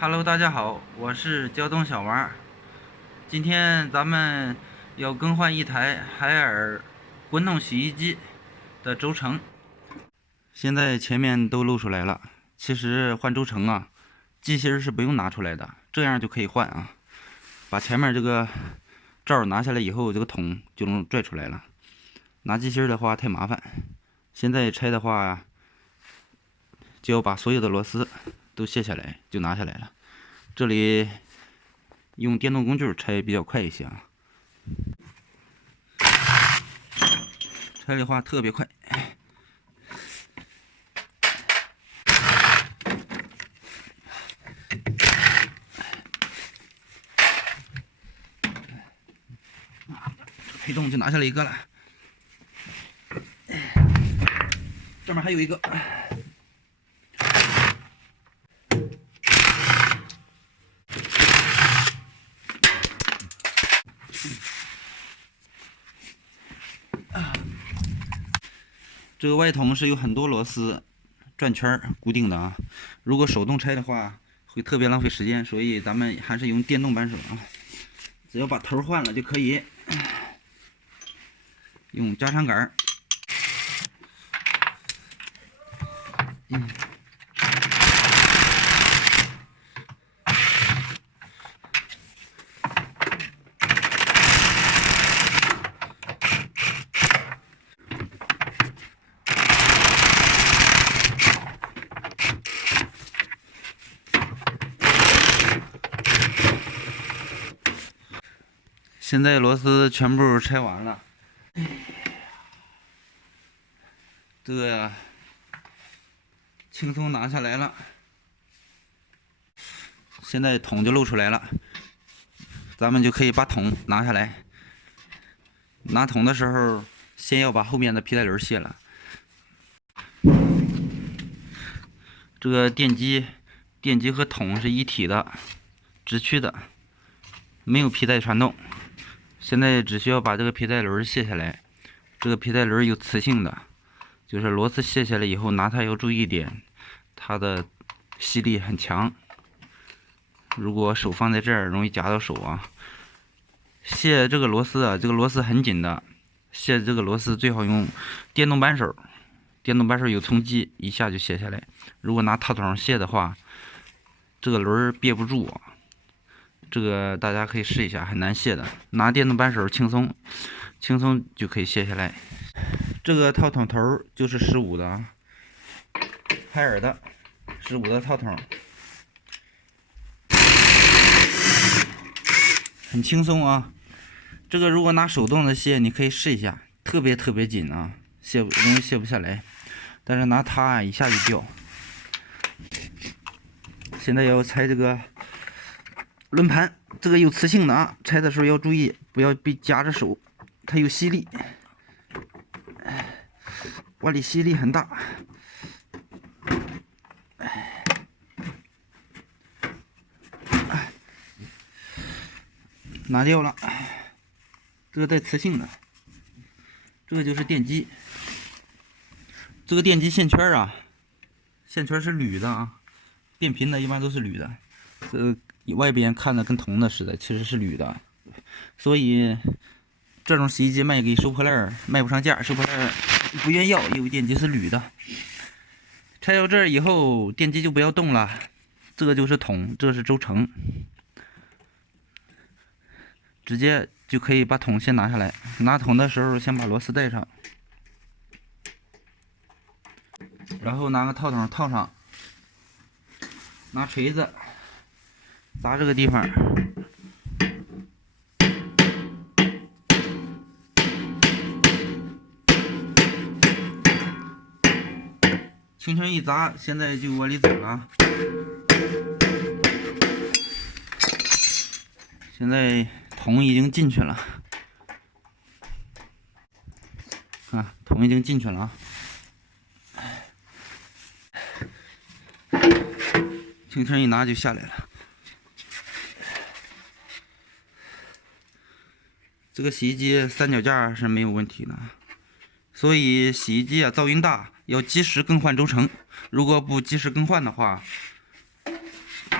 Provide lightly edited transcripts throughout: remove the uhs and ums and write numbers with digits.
Hello，大家好，我是胶东小王。今天咱们要更换一台海尔滚筒洗衣机的轴承，现在前面都露出来了。其实换轴承啊，机芯是不用拿出来的，这样就可以换啊。把前面这个罩拿下来以后，这个桶就能拽出来了。拿机芯的话太麻烦，现在拆的话就要把所有的螺丝都卸下来，就拿下来了。这里用电动工具拆比较快一些啊，拆的话特别快。配重就拿下来一个了，这面还有一个。这个外筒是有很多螺丝转圈固定的啊，如果手动拆的话会特别浪费时间，所以咱们还是用电动扳手啊。只要把头换了就可以，用加长杆。现在螺丝全部拆完了，这个轻松拿下来了。现在桶就露出来了，咱们就可以把桶拿下来。拿桶的时候，先要把后面的皮带轮卸了。这个电机和桶是一体的，直驱的，没有皮带传动。现在只需要把这个皮带轮卸下来。这个皮带轮有磁性的，就是螺丝卸下来以后，拿它要注意一点，它的吸力很强。如果手放在这儿，容易夹到手啊。卸这个螺丝啊，这个螺丝很紧的，卸这个螺丝最好用电动扳手。电动扳手有冲击，一下就卸下来。如果拿套筒卸的话，这个轮憋不住啊。这个大家可以试一下，很难卸的。拿电动扳手轻松就可以卸下来。这个套筒头就是15的啊，海尔的15的套筒，很轻松啊。这个如果拿手动的卸，你可以试一下，特别紧啊，容易卸不下来。但是拿它啊，一下就掉。现在要拆这个轮盘，这个有磁性的啊，拆的时候要注意，不要被夹着手，它有吸力，往里吸力很大。拿掉了，这个带磁性的，这个就是电机。这个电机线圈啊，线圈是铝的啊，变频的一般都是铝的。外边看的跟铜的似的，其实是铝的。所以这种洗衣机卖给收破烂卖不上价，收破烂不愿要，因为电机是铝的。拆到这儿以后，电机就不要动了。这个就是桶，这是轴承，直接就可以把桶先拿下来。拿桶的时候，先把螺丝带上，然后拿个套筒套上，拿锤子砸这个地方，轻轻一砸，现在就往里走了。现在桶已经进去了，啊，桶已经进去了啊。轻轻一拿就下来了。这个洗衣机三脚架是没有问题的，所以洗衣机啊噪音大，要及时更换轴承。如果不及时更换的话，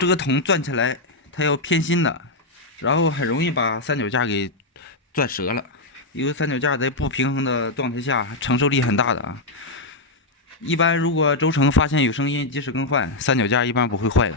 这个桶转起来它要偏心的，然后很容易把三脚架给转折了。因为三脚架在不平衡的状态下承受力很大的啊。一般如果轴承发现有声音，及时更换，三脚架一般不会坏的。